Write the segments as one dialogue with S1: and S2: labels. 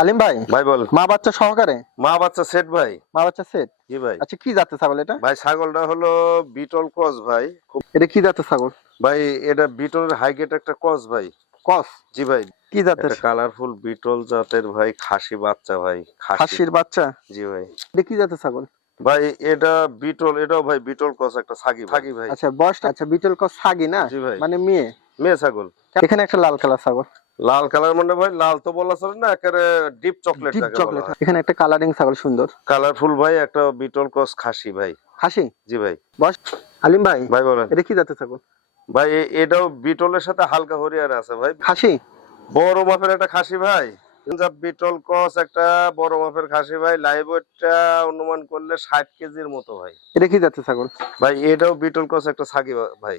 S1: আলিম ভাই?
S2: ভাই বল।
S1: মা বাচ্চা সহকারে?
S2: মা বাচ্চা সেট ভাই।
S1: মা বাচ্চা সেট?
S2: জি ভাই।
S1: আচ্ছা কি জাতের ছাগল এটা?
S2: ভাই ছাগলটা হলো বিটল ক্রস ভাই। খুব
S1: এটা কি জাতের ছাগল?
S2: ভাই এটা বিটলের হাইগেট একটা ক্রস ভাই।
S1: কস?
S2: জি ভাই।
S1: কি জাতের?
S2: একটা কালারফুল বিটল জাতের ভাই খাসি বাচ্চা ভাই
S1: খাসির বাচ্চা?
S2: জি ভাই।
S1: এটা কি জাতের ছাগল?
S2: ভাই এটা বিটল এটাও ভাই বিটল ক্রস একটা সাগি সাগি ভাই।
S1: আচ্ছা বয়সটা? আচ্ছা বিটল কস সাগি না? মানে মেয়ে?
S2: মেয়ে ছাগল।
S1: এখানে একটা লাল কালার ছাগল।
S2: লাল কালার মানে ভাই লাল তো বলা চলে না একেবারে ডিপ চকলেট
S1: ডিপ চকলেট এখানে একটা কালারিং ছাগল সুন্দর।
S2: কালারফুল ভাই একটা বিটল ক্রস খাসি ভাই।
S1: খাসি?
S2: জি ভাই।
S1: বয়স আলিম ভাই
S2: ভাই বলেন।
S1: এটা কি জাতের ছাগল?
S2: ভাই এটাও বিটলের সাথে হালকা হরিয়ার আছে ভাই।
S1: খাসি?
S2: বড় মাপের একটা খাসি ভাই। পাঞ্জাব বিটল ক্রস একটা বড় মাপের খাসি ভাই। লাইভ ওয়েটটা অনুমান করলে ষাট কেজির মতো ভাই।
S1: এটা কি জাতের ছাগল?
S2: ভাই এটাও বিটল ক্রস একটা ভা- ভাই।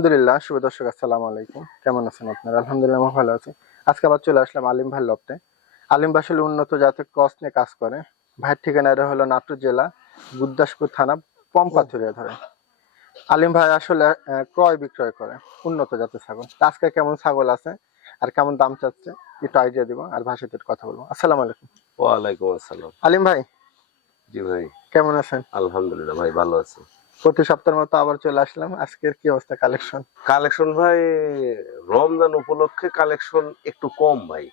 S1: আলহামদুলিল্লাহ শুভ দর্শক আসসালামু আলাইকুম। কেমন আছেন আপনারা? আলহামদুলিল্লাহ আমি ভালো আছি। আজকে আবার চলে আসলাম আলিম ভাই লপটে আলিম ভাই আসলে উন্নত জাতের ক্রস নিয়ে কাজ করে। ভাইয়ের ঠিকানাটা হলো নাটোর জেলা গুদ্দাসপুর থানা পম্পাথুরিয়া ধরে। আলিম ভাই আসলে ক্রয় বিক্রয় করে উন্নত জাতের ছাগল। আজকে কেমন ছাগল আছে আর কেমন দাম চাচ্ছে একটু আইডিয়া দিব আর ভাষাতে একটু কথা বলব। আসসালামু আলাইকুম।
S2: ওয়ালাইকুম আসসালাম।
S1: আলিম ভাই?
S2: জি ভাই।
S1: কেমন আছেন?
S2: আলহামদুলিল্লাহ ভাই ভালো আছি।
S1: প্রতি সপ্তাহের মতো আবার চলে আসলাম। আজকের কি অবস্থা কালেকশন
S2: কালেকশন ভাই রমজান উপলক্ষে কালেকশন একটু কম ভাই।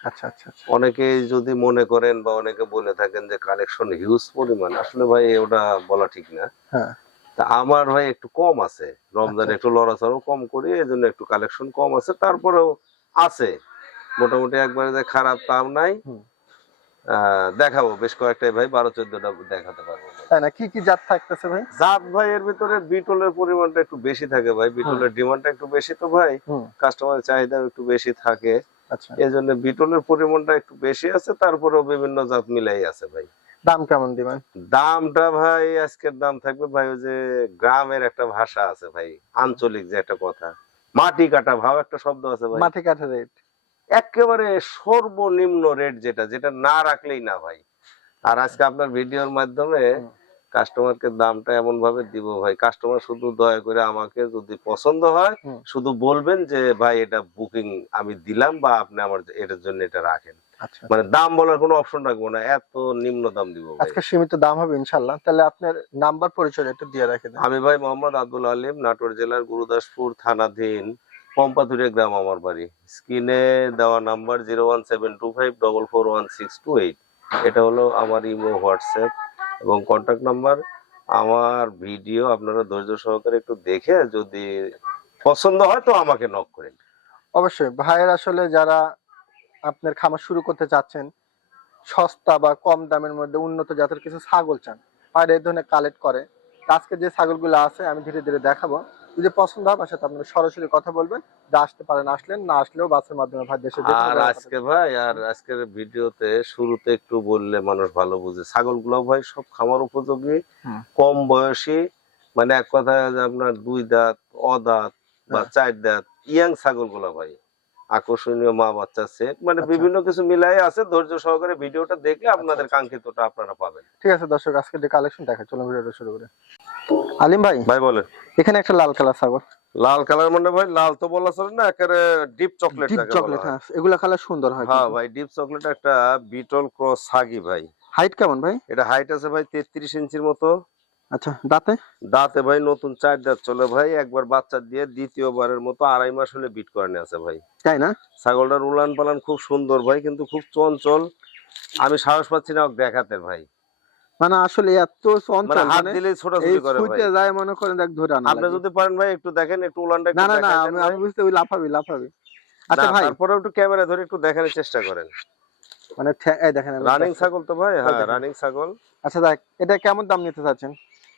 S1: আচ্ছা আচ্ছা আচ্ছা।
S2: অনেকে যদি মনে করেন বা অনেকে বলে থাকেন যে কালেকশন হিউজ পরিমাণ আসলে ভাই ওটা বলা ঠিক না।
S1: হ্যাঁ।
S2: তা আমার ভাই একটু কম আছে। রমজান
S1: আচ্ছা।
S2: একটু লড়াচড়াও কম করি এই জন্য একটু কালেকশন কম আছে। তারপরেও আছে। মোটামুটি একবারে যে খারাপ তাও নাই। দেখাবো বেশ কয়েকটাই ভাই বারো চোদ্দটা দেখাতে পারব।
S1: তাই না? কি কি জাত থাকতেছে ভাই?
S2: জাত ভাই এর ভিতরে বিটলের পরিমাণটা একটু বেশি থাকে ভাই। বিটলের ডিমান্ডটা একটু বেশি তো ভাই। কাস্টমারের চাহিদা একটু বেশি থাকে।
S1: আচ্ছা।
S2: এই জন্য বিটলের পরিমাণটা একটু বেশি আছে তারপরেও বিভিন্ন জাত মিলাই আছে ভাই।
S1: দাম কেমন দিবেন
S2: দামটা ভাই আজকের দাম থাকবে ভাই ওই যে গ্রামের একটা ভাষা আছে ভাই আঞ্চলিক যে একটা কথা। মাটি কাটা ভাব একটা শব্দ আছে ভাই।
S1: মাঠে কাঠা রেট
S2: একেবারে সর্বনিম্ন রেট যেটা যেটা না রাখলেই না ভাই। আর আজকে আপনার ভিডিওর মাধ্যমে কাস্টমারকে দামটা এমন ভাবে দিব ভাই। কাস্টমার শুধু দয়া করে আমাকে যদি পছন্দ হয় শুধু বলবেন যে ভাই এটা বুকিং আমি দিলাম বা আপনি আমার এটার জন্য এটা রাখেন।
S1: আচ্ছা।
S2: মানে দাম বলার কোনো অপশন রাখব না এত নিম্ন দাম দিব
S1: আজকে সীমিত দাম হবে ইনশাল্লাহ তাহলে আপনার নাম্বার পরিচয় একটু দিয়ে রাখেন।
S2: আমি ভাই মোহাম্মদ আব্দুল আলিম নাটোর জেলার গুরুদাসপুর থানাধীন পম্পাতুরিয়া গ্রাম আমার বাড়ি। স্ক্রিনে দেওয়া number zero one seven two five double four one six two eight এটা হলো আমার ইমো, হোয়াটসঅ্যাপ এবং কন্ট্যাক্ট নাম্বার আমার ভিডিও আপনারা ধৈর্য সহকারে একটু দেখে যদি পছন্দ হয় তো আমাকে নক করেন
S1: অবশ্যই। ভাইয়ের আসলে যারা আপনার খামার শুরু করতে চাচ্ছেন, সস্তা বা কম দামের মধ্যে উন্নত জাতের কিছু ছাগল চান ভাইয়ের এই ধরনের কালেক্ট করে, আজকে যে ছাগলগুলো আছে আমি ধীরে ধীরে দেখাবো। যদি পছন্দ হয় আমার সাথে আপনারা সরাসরি কথা বলবেন যে আসতে পারেন আসলেন না আসলেও বাসের মাধ্যমে ভাই দেশে
S2: আর আজকে ভাই আর আজকের ভিডিওতে শুরুতে একটু বললে মানুষ ভালো বুঝে ছাগলগুলো ভাই সব খামার উপযোগী কম বয়সী মানে এক কথায় যে আপনার দুই দাঁত অদাঁত বা
S1: হ্যাঁ।
S2: চার দাঁত ইয়াং ছাগলগুলো ভাই আকর্ষণীয় মা বাচ্চা সেট মানে
S1: আচ্ছা।
S2: বিভিন্ন কিছু মিলাই আছে ধৈর্য সহকারে ভিডিওটা দেখলে আপনাদের
S1: আচ্ছা।
S2: কাঙ্ক্ষিতটা আপনারা পাবেন
S1: ঠিক আছে দর্শক আজকে যে কালেকশন দেখা চলুন ভিডিওটা শুরু করে আলিম ভাই?
S2: ভাই বলে
S1: এখানে একটা লাল কালার ছাগল।
S2: লাল কালার মানে ভাই লাল তো বলা চলে না একেবারে ডিপ চকলেট
S1: ডিপ চকলেট হ্যাঁ। এগুলা কালার সুন্দর হয়
S2: হ্যাঁ ভাই ডিপ চকলেট একটা বিটল ক্রস সাগি ভাই।
S1: হাইট কেমন ভাই?
S2: এটা হাইট আছে ভাই তেত্রিশ ইঞ্চির মতো।
S1: আচ্ছা দাঁতে?
S2: দাঁতে ভাই নতুন চার দাঁত চলে ভাই একবার বাচ্চা দিয়ে দ্বিতীয়বারের মতো আড়াই মাস হলে বিট করানো আছে ভাই।
S1: তাই না?
S2: ছাগলটার উলান পালান খুব সুন্দর ভাই কিন্তু খুব চঞ্চল। আমি সাহস পাচ্ছি না দেখাতে ভাই।
S1: মানে আসলে এত
S2: মানে
S1: চঞ্চল
S2: হাত
S1: মানে এই
S2: ছোটাছুটি করে ভাই।
S1: যায় মনে করেন দেখ ধরে আনা
S2: আপনি যদি পারেন ভাই একটু দেখেন একটু উলানটা
S1: না না না আমি আমি বুঝতে ওই লাফাবি লাফাবি। আচ্ছা ভাই।
S2: তারপরে একটু ক্যামেরা ধরে একটু দেখানোর চেষ্টা করেন।
S1: মানে এই দেখেন
S2: রানিং ছাগল তো ভাই হ্যাঁ রানিং ছাগল।
S1: আচ্ছা দেখ এটা কেমন দাম নিতে চাচ্ছেন?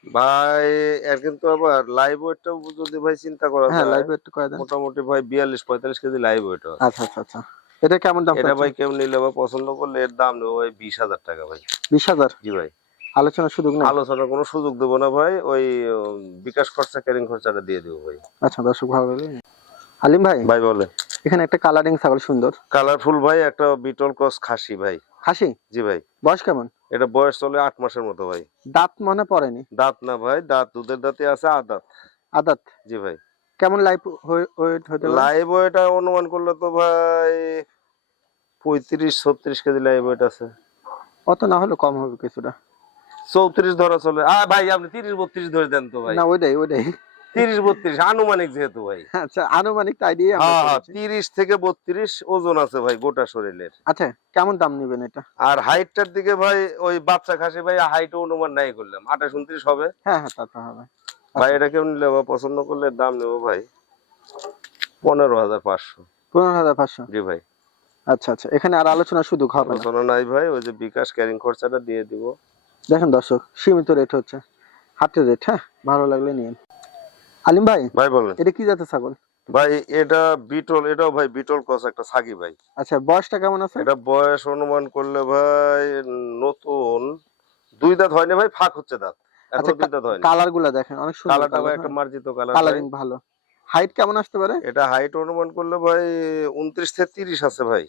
S2: ভাই এর কিন্তু আবার লাইভ ওয়েটটা যদি ভাই চিন্তা করা
S1: হ্যাঁ
S2: যায়
S1: লাইভ একটু করে দেন
S2: মোটামুটি ভাই বিয়াল্লিশ পঁয়তাল্লিশ কেজি লাইভ ওয়েট
S1: আচ্ছা আচ্ছা আচ্ছা। এটা কেমন দাম
S2: এটা ভাই কেউ নিলে বা পছন্দ করলে এর দাম নেব ভাই বিশ হাজার টাকা ভাই।
S1: বিশ হাজার?
S2: জি ভাই।
S1: আলোচনা সুযোগ নেই?
S2: আলোচনার কোনো সুযোগ দেবো না ভাই ওই বিকাশ খরচা ক্যারিং খরচাটা দিয়ে দেবো ভাই।
S1: আচ্ছা দর্শক ভালো আলিম ভাই
S2: ভাই বলে
S1: এখানে একটা কালারিং ছাগল সুন্দর।
S2: কালারফুল ভাই একটা বিটল ক্রস খাসি ভাই।
S1: খাসি?
S2: জি ভাই।
S1: বয়স কেমন?
S2: এটা বয়স চলে আট মাসের মতো ভাই।
S1: দাঁত মনে পড়েনি?
S2: দাঁত না ভাই দাঁত দুধের দাঁতে আছে আদাত।
S1: আদাত?
S2: জি ভাই।
S1: কেমন লাইফ ওয়েট হতে
S2: লাইভ ওয়েটা অনুমান করলে তো ভাই পঁয়ত্রিশ ছত্রিশ কেজি লাইভ ওয়েট আছে।
S1: অত না হলে কম হবে কিছুটা।
S2: চৌত্রিশ ধরা চলে। আ ভাই আপনি তিরিশ বত্রিশ ধরে দেন তো ভাই।
S1: না ওইটাই ওইটাই।
S2: তিরিশ বত্রিশ আনুমানিক যেহেতু ভাই।
S1: আচ্ছা আনুমানিক তাই দিয়ে
S2: হ্যাঁ হ্যাঁ। তিরিশ থেকে বত্রিশ ওজন আছে ভাই গোটা শরীরের।
S1: আচ্ছা কেমন দাম নেবেন এটা?
S2: আর হাইটটার দিকে ভাই ওই বাচ্চা খাসি ভাই হাইট অনুমান নাই করলাম। আঠাশ উনত্রিশ হবে।
S1: হ্যাঁ হ্যাঁ তা হবে।
S2: ভাই এটা কেউ নিলে বা পছন্দ করলে দাম নেব ভাই? পনেরো হাজার পাঁচশো।
S1: পনেরো হাজার পাঁচশো?
S2: জি ভাই।
S1: আচ্ছা আচ্ছা এখানে আর আলোচনা শুধু হবে না
S2: আলোচনা নাই ভাই ওই যে বিকাশ ক্যারিং খরচাটা দিয়ে দিব।
S1: দেখেন দর্শক সীমিত রেট হচ্ছে। হাটের রেট হ্যাঁ? ভালো লাগলে নিন আলিম ভাই
S2: ভাই বলেন।
S1: এটা কি জাতের ছাগল?
S2: ভাই এটা বিটল এটাও ভাই বিটল ক্রস একটা সাকি ভাই।
S1: আচ্ছা বয়সটা কেমন আছে?
S2: এটা বয়স অনুমান করলে ভাই নতুন দুই দাঁত হয়নি ভাই ফাঁক হচ্ছে দাঁত।
S1: আচ্ছা
S2: এখনও দুই দাঁত হয়নি।
S1: কালারগুলা দেখেন অনেক সুন্দর
S2: কালারটা ভাই একটা মার্জিত কালার
S1: কালারিং ভালো। হাইট কেমন আসতে পারে?
S2: এটা হাইট অনুমান করলে ভাই উনত্রিশ থেকে তিরিশ আছে ভাই।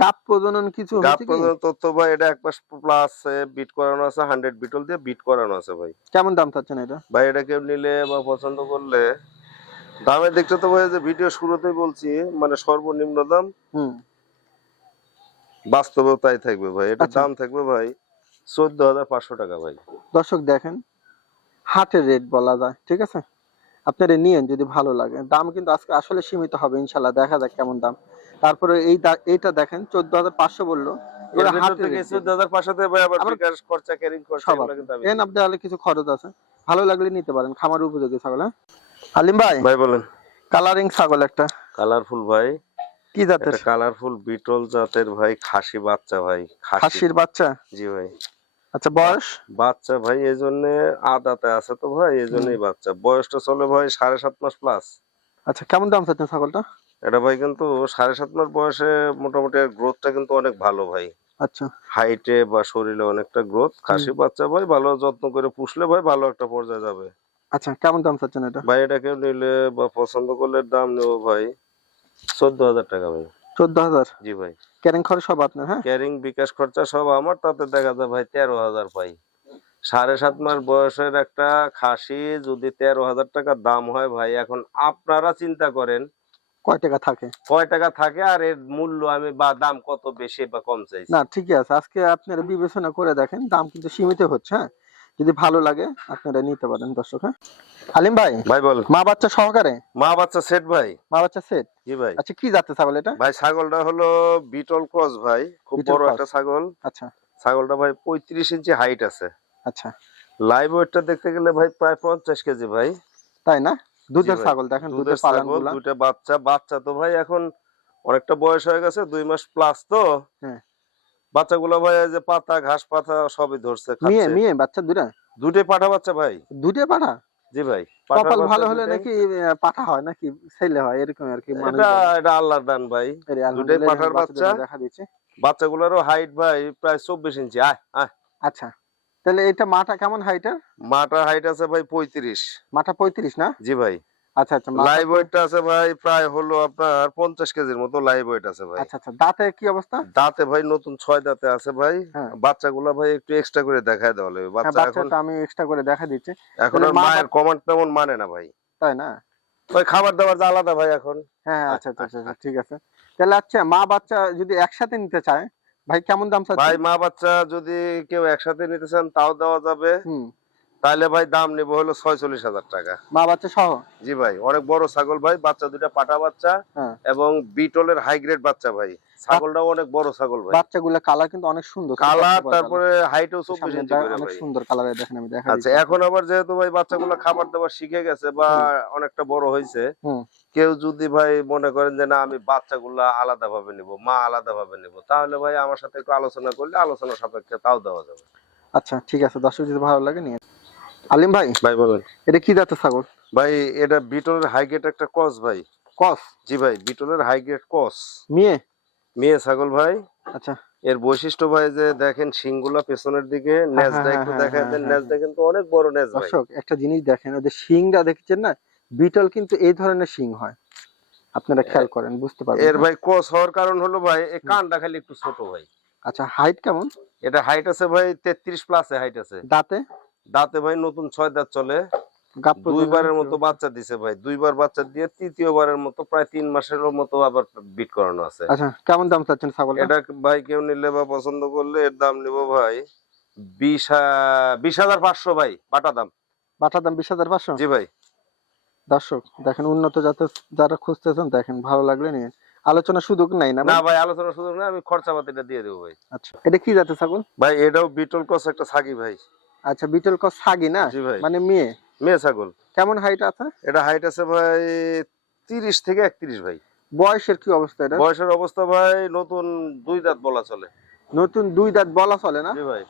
S1: গাপ প্রজনন কিছু
S2: গাপ তথ্য ভাই এটা এক প্লাস বিট করানো আছে হান্ড্রেড বিটল দিয়ে বিট করানো আছে ভাই।
S1: কেমন দাম চাচ্ছেন এটা?
S2: ভাই এটা কেউ নিলে বা পছন্দ করলে দামের দিকটা তো ভাই যে ভিডিও শুরুতেই বলছি মানে সর্বনিম্ন দাম।
S1: হুম।
S2: বাস্তবেও তাই থাকবে ভাই এটা
S1: আচ্ছা।
S2: দাম থাকবে ভাই চোদ্দ হাজার পাঁচশো টাকা ভাই।
S1: দর্শক দেখেন হাটের রেট বলা যায় ঠিক আছে? আপনারা নিয়েন যদি ভালো লাগে। দাম কিন্তু আজকে আসলে সীমিত হবে ইনশাল্লাহ দেখা যাক কেমন দাম। তারপরে এই এইটা দেখেন চোদ্দ হাজার পাঁচশো বলল। কিছু খরচ আছে। ভালো লাগলে নিতে পারেন খামার উপযোগী ছাগল হ্যাঁ? আলিম ভাই
S2: ভাই বলেন।
S1: কালারিং ছাগল একটা।
S2: কালারফুল ভাই।
S1: কি জাতের?
S2: কালারফুল বিটল জাতের ভাই খাসি বাচ্চা ভাই
S1: খাসির বাচ্চা?
S2: জি ভাই।
S1: আচ্ছা বয়স?
S2: বাচ্চা ভাই এই জন্য আদাতে আছে তো ভাই এই জন্যই বাচ্চা। বয়সটা চলে ভাই সাড়ে সাত মাস প্লাস
S1: আচ্ছা কেমন দাম চাচ্ছেন ছাগলটা?
S2: এটা ভাই কিন্তু সাড়ে সাত মাস বয়সে মোটামুটি গ্রোথটা কিন্তু অনেক ভালো ভাই।
S1: আচ্ছা।
S2: হাইটে বা শরীরে অনেকটা গ্রোথ খাসি বাচ্চা ভাই ভালো যত্ন করে পুষলে ভাই ভালো একটা পর্যায়ে যাবে।
S1: আচ্ছা কেমন দাম চাচ্ছেন এটা?
S2: ভাই এটাকে নিলে বা পছন্দ করলে দাম নেব ভাই চোদ্দ হাজার টাকা ভাই।
S1: চোদ্দ হাজার?
S2: জি ভাই।
S1: ক্যারিং খরচ সব আপনার হ্যাঁ?
S2: ক্যারিং বিকাশ খরচা সব আমার তাতে দেখা যায় ভাই তেরো হাজার পাই। সাড়ে সাত মাস বয়সের একটা খাসি যদি তেরো হাজার টাকা দাম হয় ভাই এখন আপনারা চিন্তা করেন
S1: কয় টাকা থাকে?
S2: কয় টাকা থাকে আর এর মূল্য আমি বা দাম কত বেশি বা কম চাইছি?
S1: না ঠিকই আছে। আজকে আপনারা বিবেচনা করে দেখেন দাম কিন্তু সীমিত হচ্ছে হ্যাঁ? যদি ভালো লাগে আপনারা নিতে পারেন দর্শক হ্যাঁ? আলিম ভাই
S2: ভাই বল।
S1: মা বাচ্চা সহকারে?
S2: মা বাচ্চা সেট ভাই।
S1: মা বাচ্চা সেট
S2: জি ভাই।
S1: আচ্ছা কি জাতের ছাগল এটা?
S2: ভাই ছাগলটা হলো বিটল ক্রস ভাই। খুব বড় একটা ছাগল।
S1: আচ্ছা।
S2: ছাগলটা ভাই পঁয়ত্রিশ ইঞ্চি হাইট আছে।
S1: আচ্ছা।
S2: লাইভ ওয়েটটা দেখতে গেলে ভাই প্রায় পঞ্চাশ কেজি ভাই।
S1: তাই না? দুধের ছাগল দেখেন
S2: দুধের
S1: ছাগলগুলা
S2: দুইটা বাচ্চা। বাচ্চা তো ভাই এখন অনেকটা বয়স হয়ে গেছে দুই মাস প্লাস তো।
S1: হ্যাঁ।
S2: বাচ্চাগুলো ভাই যে পাতা ঘাস পাতা সবই ধরছে
S1: মেয়ে মেয়ে বাচ্চা দুটা
S2: দুটোই পাঠা বাচ্চা ভাই।
S1: দুটে পাঠা?
S2: জি ভাই।
S1: কপাল ভালো হলে নাকি পাঠা হয় নাকি? ছেলে হয় এরকম আর কি
S2: এটা এটা আল্লাহর দান ভাই।
S1: রে,
S2: পাঠার বাচ্চা।
S1: দেখা দিচ্ছে।
S2: বাচ্চাগুলোরও হাইট ভাই প্রায় চব্বিশ ইঞ্চি আয় আয়।
S1: আচ্ছা। তাহলে এটা মাটা কেমন হাইটার
S2: মাটা হাইট আছে ভাই পঁয়ত্রিশ।
S1: মাটা পঁয়ত্রিশ না?
S2: জি ভাই।
S1: আচ্ছা আচ্ছা
S2: লাইভ ওয়েটটা আছে ভাই প্রায় হলো আপনার পঞ্চাশ কেজির মতো লাইভ ওয়েট আছে ভাই।
S1: আচ্ছা আচ্ছা দাঁতে কি অবস্থা?
S2: দাঁতে ভাই নতুন ছয় দাঁতে আছে ভাই।
S1: হ্যাঁ।
S2: বাচ্চাগুলা ভাই একটু এক্সট্রা করে দেখায় দেওয়া লাগবে।
S1: হ্যাঁ
S2: বাচ্চা এখন
S1: আমি এক্সট্রা করে দেখা দিচ্ছি।
S2: এখন আর
S1: মা
S2: মায়ের কমান্ড তেমন মানে না ভাই।
S1: তাই না?
S2: ওই খাবার দাবার আলাদা ভাই এখন।
S1: হ্যাঁ হ্যাঁ, আচ্ছা আচ্ছা আচ্ছা ঠিক আছে। তাহলে আচ্ছা মা বাচ্চা যদি একসাথে নিতে চায় ভাই কেমন দাম
S2: ভাই মা বাচ্চা যদি কেউ একসাথে নিতে চান তাও দেওয়া যাবে।
S1: হুম।
S2: তাহলে ভাই দাম নেব হলো ছয়চল্লিশ হাজার টাকা।
S1: মা বাচ্চা সহ?
S2: জি ভাই অনেক বড় ছাগল ভাই বাচ্চা দুটা পাটা বাচ্চা
S1: হ্যাঁ।
S2: এবং বিটলের হাইগ্রেড বাচ্চা ভাই। ছাগলটাও অনেক বড় ছাগল ভাই।
S1: বাচ্চাগুলো কালার কিন্তু অনেক সুন্দর
S2: কালার তারপরে হাইটও
S1: colour।
S2: চব্বিশ ইঞ্চি করে
S1: অনেক সুন্দর কালারে দেখেন আমি দেখা
S2: আচ্ছা এখন আবার যেহেতু ভাই বাচ্চাগুলো খাবার দাবার শিখে গেছে বা অনেকটা বড় হয়েছে কেউ যদি ভাই মনে করেন যে না আমি বাচ্চাগুলা আলাদা ভাবে নিব মা আলাদা ভাবে নিব তাহলে ভাই আমার সাথে একটু আলোচনা করলে আলোচনা সাপেক্ষে তাও দেওয়া যাবে।
S1: আচ্ছা ঠিক আছে দর্শক যদি ভালো লাগে নিয়ে আলিম ভাই
S2: ভাই বলেন।
S1: এটা কি জাতের ছাগল?
S2: ভাই এটা বিটলের হাই গ্রেড একটা কস ভাই।
S1: কস?
S2: জি ভাই বিটলের হাই গ্রেড কস।
S1: মেয়ে?
S2: মেয়ে ছাগল ভাই।
S1: আচ্ছা।
S2: এর বৈশিষ্ট্য ভাই যে দেখেন শিংগুলা পেছনের দিকে নেজটা একটু
S1: হ্যাঁ,
S2: দেখায়
S1: হ্যাঁ,
S2: দেন
S1: হ্যাঁ,
S2: নেজটা কিন্তু অনেক বড় নেজ ভাই।
S1: দর্শক একটা জিনিস দেখেন ওদের শিংটা দেখছেন না? বিটল কিন্তু এই ধরনের শিং হয়। আপনারা খেয়াল করেন বুঝতে পারবেন।
S2: এর? ভাই কস হওয়ার কারণ হলো ভাই এই কানটা খালি একটু ছোট ভাই।
S1: আচ্ছা হাইট কেমন?
S2: এটা হাইট আছে ভাই তেত্রিশ প্লাসে হাইট আছে।
S1: দাঁতে?
S2: দাঁতে ভাই নতুন ছয় দাঁত চলে। দুইবারের মতো বাচ্চা দিছে ভাই। দুইবার বাচ্চা দিয়ে তৃতীয়বারের মতো প্রায় তিন মাসের মতো আবার বিট করানো আছে।
S1: আচ্ছা কেমন দাম চাচ্ছেন ছাগলটা?
S2: এটা ভাই কেউ নিলে বা পছন্দ করলে এর দাম নিব ভাই বিশ বিশ হাজার পাঁচশো ভাই বাটা দাম।
S1: বাটার দাম বিশ হাজার পাঁচশো?
S2: জি ভাই।
S1: দর্শক দেখেন উন্নত জাতের যারা খুঁজতেছেন দেখেন ভালো লাগলে নিয়ে। আলোচনা সুযোগ নাই না
S2: না
S1: ভাই?
S2: আলোচনা সুযোগ না আমি খরচা পাতিটা দিয়ে দেবো ভাই।
S1: আচ্ছা এটা কি জাতের ছাগল?
S2: ভাই এটাও বিটল কস একটা ছাগি ভাই।
S1: আচ্ছা বিটল কস সাগি না? মানে মেয়ে?
S2: মেয়ে ছাগল।
S1: কেমন হাইট আছে?
S2: এটা হাইট আছে ভাই তিরিশ থেকে একত্রিশ ভাই।
S1: বয়সের কি অবস্থা এটা?
S2: বয়সের অবস্থা ভাই নতুন দুই দাঁত বলা চলে।
S1: নতুন দুই দাঁত বলা চলে না?
S2: জি ভাই।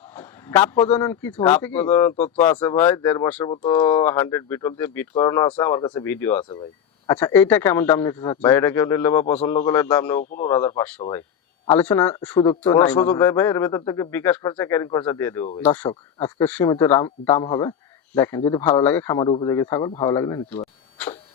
S1: গাপ প্রজনন কিছু হয়েছে কি?
S2: প্রধান তথ্য আছে ভাই দেড় মাসের মতো হান্ড্রেড বিটল দিয়ে বিট করানো আছে আমার কাছে ভিডিও আছে ভাই।
S1: আচ্ছা এইটা কেমন দাম নিতে চাচ্ছেন?
S2: ভাই এটা কেউ নিলে বা পছন্দ করলে দাম নেব ভাই।
S1: আলোচনা সুযোগ তো নাই
S2: সুযোগ ভাই এর ভেতর থেকে বিকাশ খরচা ক্যারিং খরচা দিয়ে দেবো ভাই।
S1: দর্শক আজকে সীমিত দাম হবে। দেখেন যদি ভালো লাগে খামার উপযোগী ছাগল ভালো লাগলে নিতে পারেন।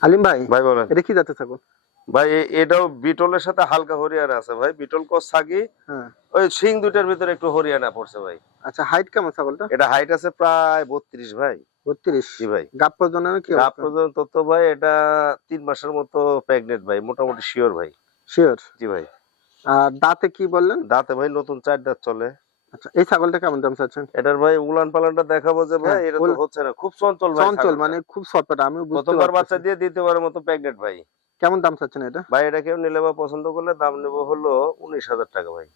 S1: আলিম ভাই
S2: ভাই বলেন।
S1: এটা কি জাতের ছাগল?
S2: ভাই এটাও বিটলের সাথে হালকা হরিয়ানা আছে ভাই। বিটল কস ছাগি
S1: হ্যাঁ।
S2: ওই সিং দুইটার ভিতরে একটু হরিয়ানা পড়ছে ভাই।
S1: আচ্ছা হাইট কেমন ছাগলটা?
S2: এটা হাইট আছে প্রায় বত্রিশ ভাই।
S1: বত্রিশ?
S2: জি ভাই।
S1: গাপ প্রজননের কি
S2: গাপ পর্যন্ত তথ্য ভাই এটা তিন মাসের মতো প্রেগনেন্ট ভাই মোটামুটি শিওর ভাই।
S1: শিওর
S2: জি ভাই।
S1: আর দাঁতে কি বললেন?
S2: দাঁতে ভাই নতুন চার দাঁত চলে।
S1: আচ্ছা এই ছাগলটা কেমন দাম চাচ্ছেন?
S2: এটার ভাই উলান পালানটা দেখাবো যে ভাই
S1: হ্যাঁ,
S2: এটা তো হচ্ছে না খুব চঞ্চল ভাই
S1: চঞ্চল মানে খুব সফট আমি বুঝতে
S2: প্রথমবার বাচ্চা দিয়ে দ্বিতীয়বারের মতো প্রেগনেন্ট ভাই।
S1: কেমন দাম চাচ্ছেন এটা?
S2: ভাই এটা কেউ নিলে বা পছন্দ করলে দাম নেব হলো উনিশ হাজার টাকা ভাই।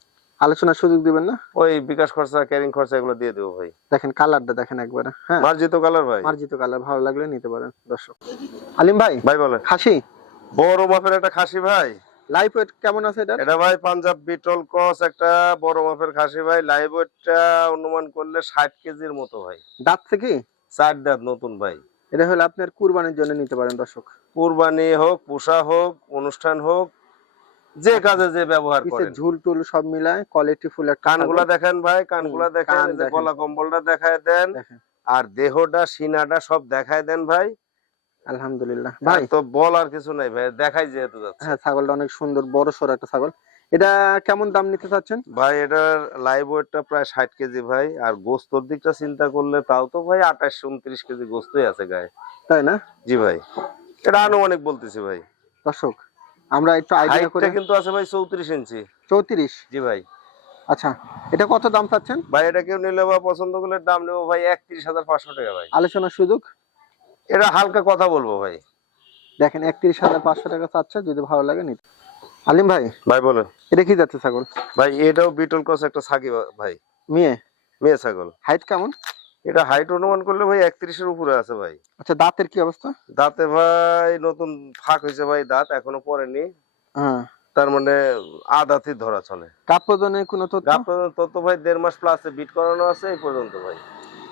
S1: আলোচনার সুযোগ দিবেন না?
S2: ওই বিকাশ খরচা ক্যারিং খরচা এগুলো দিয়ে দেবো ভাই।
S1: দেখেন কালারটা দেখেন একবারে হ্যাঁ।
S2: মার্জিত কালার ভাই।
S1: মার্জিত কালার ভালো লাগলে নিতে পারেন দর্শক। আলিম ভাই
S2: ভাই বলেন।
S1: খাসি?
S2: বড় মাপের একটা খাসি ভাই।
S1: লাইফ ওয়েট কেমন আছে এটা
S2: এটা ভাই পাঞ্জাব বিটল ক্রস একটা বড় মাপের খাসি ভাই। লাইভ ওয়েটটা অনুমান করলে ষাট কেজির মতো ভাই।
S1: দাঁত থেকে?
S2: চার দাঁত নতুন ভাই।
S1: এটা হলো আপনার কুরবানির জন্য নিতে পারেন দর্শক।
S2: কুরবানি হোক পোষা হোক অনুষ্ঠান হোক যে কাজে যে ব্যবহার করেন।
S1: ঝুল টুল সব মিলায় কোয়ালিটি ফুল
S2: কানগুলা দেখেন ভাই কানগুলা দেখেন যে
S1: দেখেন।
S2: গলা কম্বলটা দেখায় দেন। আর দেহটা সিনাটা সব দেখায় দেন ভাই।
S1: আলহামদুলিল্লাহ।
S2: ভাই। তো বল আর কিছু নাই ভাই দেখাই যেহেতু যাচ্ছে।
S1: হ্যাঁ ছাগলটা অনেক সুন্দর বড় সড় একটা ছাগল। এটা কেমন দাম নিতে চাচ্ছেন?
S2: ভাই এটার লাইভ ওয়েটটা প্রায় ষাট কেজি ভাই আর গোস্তর দিকটা চিন্তা করলে তাও তো ভাই আঠাশ উনত্রিশ কেজি গোস্তই আছে গায়ে।
S1: তাই না?
S2: জি ভাই। এটা আনুমানিক বলতেছি ভাই।
S1: দর্শক আমরা একটু আইডিয়া করে
S2: কিন্তু আছে ভাই চৌত্রিশ ইঞ্চি।
S1: চৌত্রিশ?
S2: জি ভাই।
S1: আচ্ছা এটা কত দাম চাচ্ছেন?
S2: ভাই এটা কেউ নিলে বা পছন্দ করলে দাম নেব ভাই একত্রিশ হাজার পাঁচশো টাকা ভাই।
S1: আলোচনার সুযোগ?
S2: এটা হালকা কথা বলব ভাই।
S1: দেখেন একত্রিশ হাজার পাঁচশো টাকা চাচ্ছে যদি ভালো লাগে নিতে। আলিম ভাই
S2: ভাই বলেন।
S1: এটা কি যাচ্ছে ছাগল?
S2: ভাই এটাও বিটল ক্রস একটা ছাগি ভাই।
S1: মেয়ে?
S2: মেয়ে ছাগল।
S1: হাইট কেমন?
S2: এটা হাইট অনুমান করলে ভাই একত্রিশের উপরে আছে ভাই।
S1: আচ্ছা দাঁতের কি অবস্থা?
S2: দাঁতে ভাই নতুন ফাঁক হয়েছে ভাই দাঁত এখনও পড়েনি।
S1: হ্যাঁ।
S2: তার মানে আদাতি ধরা চলে।
S1: গাপ প্রজনের কোনো তথ্য?
S2: গাপ পর্যন্ত তত ভাই দেড় মাস প্লাসে বিট করানো আছে এই পর্যন্ত ভাই।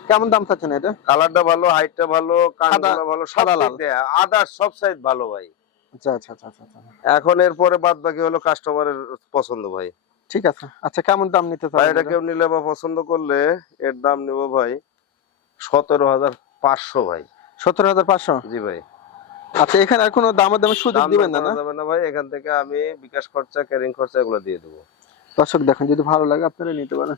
S1: কেমন দাম চাচ্ছেন এটা?
S2: কালারটা ভালো হাইটটা ভালো কানগুলো ভালো
S1: সাদা লাল।
S2: আদার সব সাইড ভালো ভাই।
S1: আচ্ছা আচ্ছা আচ্ছা আচ্ছা আচ্ছা।
S2: এখন এরপরে বাদ বাকি হলো কাস্টমারের পছন্দ ভাই।
S1: ঠিক আছে। আচ্ছা কেমন দাম নিতে
S2: ভাই
S1: চান
S2: এটা কেউ নিলে বা পছন্দ করলে এর দাম নেব ভাই সতেরো হাজার পাঁচশো ভাই।
S1: সতেরো হাজার পাঁচশো?
S2: জি ভাই।
S1: আচ্ছা এখানে আর কোনো দামের দামের সুযোগ দিবেন না না?
S2: যাবে না ভাই এখান থেকে আমি বিকাশ খরচা ক্যারিং খরচা এগুলো দিয়ে দেবো।
S1: দর্শক দেখেন যদি ভালো লাগে আপনারা নিতে পারেন।